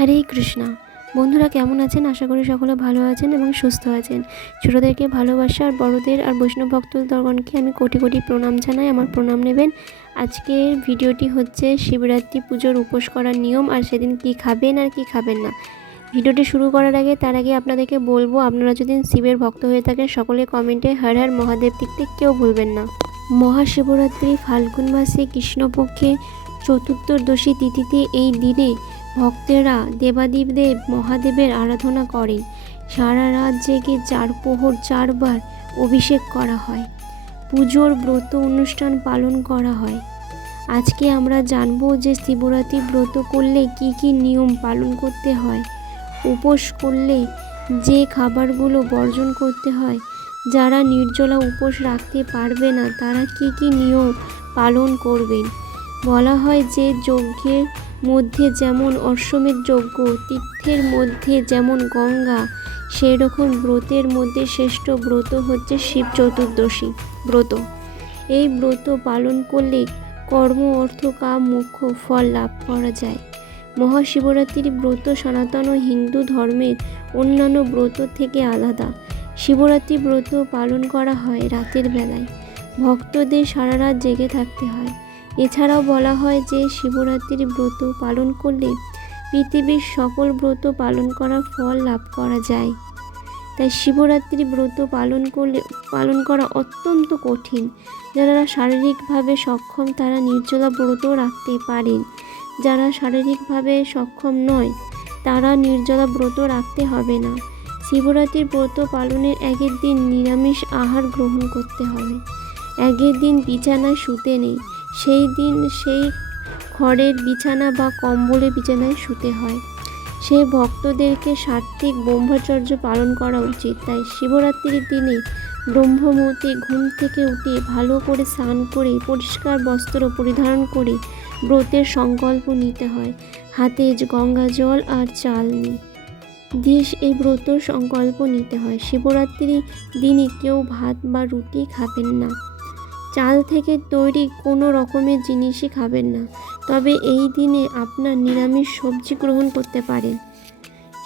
হরে কৃষ্ণা। বন্ধুরা কেমন আছেন? আশা করি সকলে ভালো আছেন এবং সুস্থ আছেন। ছোটোদেরকে ভালোবাসা আর বড়দের আর বৈষ্ণব ভক্তগণকে আমি কোটি কোটি প্রণাম জানাই। আমার প্রণাম নেবেন। আজকের ভিডিওটি হচ্ছে শিবরাত্রি পুজোর উপোস করার নিয়ম আর সেদিন কি খাবেন আর কি খাবেন না। ভিডিওটি শুরু করার আগে আপনাদেরকে বলবো, আপনারা যদি শিবের ভক্ত হয়ে থাকেন সকলে কমেন্টে হর হর মহাদেব লিখতে কেউ ভুলবেন না। মহাশিবরাত্রি ফাল্গুন মাসে কৃষ্ণপক্ষে চতুর্দশী তিথিতে এই দিনে ভক্তেরা দেবাদিদেব মহাদেবের আরাধনা করেন। সারা রাত জেগে 4 প্রহর 4 বার অভিষেক করা হয়। পুজোর ব্রত অনুষ্ঠান পালন করা হয়। আজকে আমরা জানবো যে শিবরাত্রি ব্রত করলে কি কি নিয়ম পালন করতে হয়, উপোস করলে যে খাবারগুলো বর্জন করতে হয়, যারা নির্জলা উপোস রাখতে পারবে না তারা কি কি নিয়ম পালন করবেন। বলা হয় যে যজ্ঞের মধ্যে যেমন অশ্বমেধ যজ্ঞ, তীর্থের মধ্যে যেমন গঙ্গা, সেই রকম ব্রতের মধ্যে শ্রেষ্ঠ ব্রত হচ্ছে শিব চতুর্দশী ব্রত। এই ব্রত পালন করলে কর্ম অর্থ কাম মোক্ষ ফল লাভ করা যায়। মহাশিবরাত্রির ব্রত সনাতন ও হিন্দু ধর্মের অন্যান্য ব্রত থেকে আলাদা। শিবরাত্রি ব্রত পালন করা হয় রাতের বেলায়। ভক্তদের সারা রাত জেগে থাকতে হয়। এছাড়াও বলা হয় যে শিবরাত্রির ব্রত পালন করলে পৃথিবীর সকল ব্রত পালন করার ফল লাভ করা যায়। তাই শিবরাত্রি ব্রত পালন করা অত্যন্ত কঠিন। যারা শারীরিকভাবে সক্ষম তারা নির্জলা ব্রত রাখতে পারেন। যারা শারীরিকভাবে সক্ষম নয় তারা নির্জলা ব্রত রাখতে হবে না। শিবরাত্রির ব্রত পালনের আগের দিন নিরামিষ আহার গ্রহণ করতে হবে। আগের দিন বিছানায় শুতে নেই। সেই দিন সেই খড়ের বিছানা বা কম্বলের বিছানায় শুতে হয়। সেই ভক্তদেরকে সাত্ত্বিক ব্রহ্মচর্য পালন করা উচিত। তাই শিবরাত্রির দিনে ব্রহ্মমুহূর্তে ঘুম থেকে উঠে ভালো করে স্নান করে পরিষ্কার বস্ত্র পরিধারণ করে ব্রতের সংকল্প নিতে হয়। হাতে গঙ্গা জল আর চাল দিয়ে এই ব্রত সংকল্প নিতে হয়। শিবরাত্রির দিনে কেউ ভাত বা রুটি খাবেন না। চাল থেকে তৈরি কোনো রকমের জিনিসই খাবেন না। তবে এই দিনে আপনার নিরামিষ সবজি গ্রহণ করতে পারেন।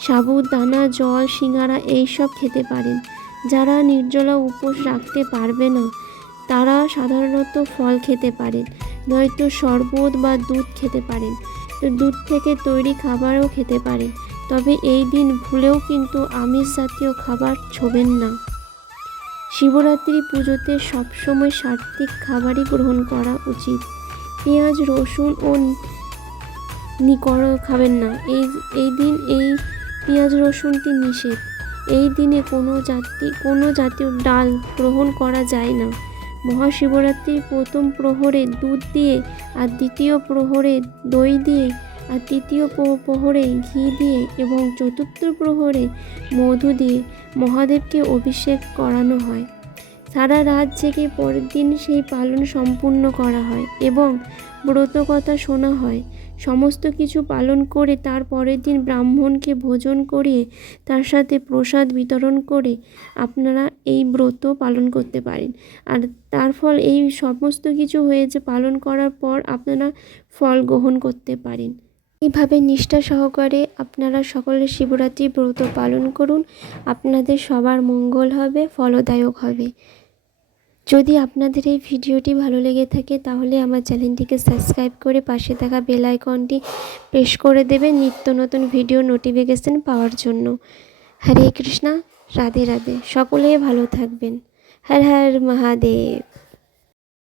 সাবুদানা, জল, সিঙ্গারা এইসব খেতে পারেন। যারা নির্জলা উপোস রাখতে পারবে না তারা সাধারণত ফল খেতে পারেন, নয়তো শরবত বা দুধ খেতে পারেন। তো দুধ থেকে তৈরি খাবারও খেতে পারেন। তবে এই দিন ভুলেও কিন্তু আমিষ জাতীয় খাবার ছোঁবেন না। শিবরাত্রি পুজোতে সবসময় সাত্ত্বিক খাবারই গ্রহণ করা উচিত। পেঁয়াজ, রসুন ও নিকর খাবেন না। এই দিন এই পেঁয়াজ রসুনটি নিষেধ। এই দিনে কোনো জাতীয় ডাল গ্রহণ করা যায় না। মহাশিবরাত্রির প্রথম প্রহরে দুধ দিয়ে আর দ্বিতীয় প্রহরে দই দিয়ে আর তৃতীয় প্রহরে ঘি দিয়ে এবং চতুর্থ প্রহরে মধু দিয়ে মহাদেবকে অভিষেক করানো হয়। সারা রাত জেগে পরের দিন সেই পালন সম্পূর্ণ করা হয় এবং ব্রতকথা শোনা হয়। সমস্ত কিছু পালন করে তার পরের দিন ব্রাহ্মণকে ভোজন করিয়ে তার সাথে প্রসাদ বিতরণ করে আপনারা এই ব্রত পালন করতে পারেন। আর তার ফল এই সমস্ত কিছু হয়েছে পালন করার পর আপনারা ফল গ্রহণ করতে পারেন। এইভাবে নিষ্ঠা সহকারে আপনারা সকলে শিবরাত্রি ব্রত পালন করুন। আপনাদের সবার মঙ্গল হবে, ফলদায়ক হবে। যদি আপনাদের এই ভিডিওটি ভালো লেগে থাকে তাহলে আমার চ্যানেলটিকে সাবস্ক্রাইব করে পাশে থাকা বেল আইকনটি প্রেস করে দেবেন নিত্য নতুন ভিডিও নোটিফিকেশন পাওয়ার জন্য। হরে কৃষ্ণা, রাধে রাধে। সকলে ভালো থাকবেন। হর হর মহাদেব।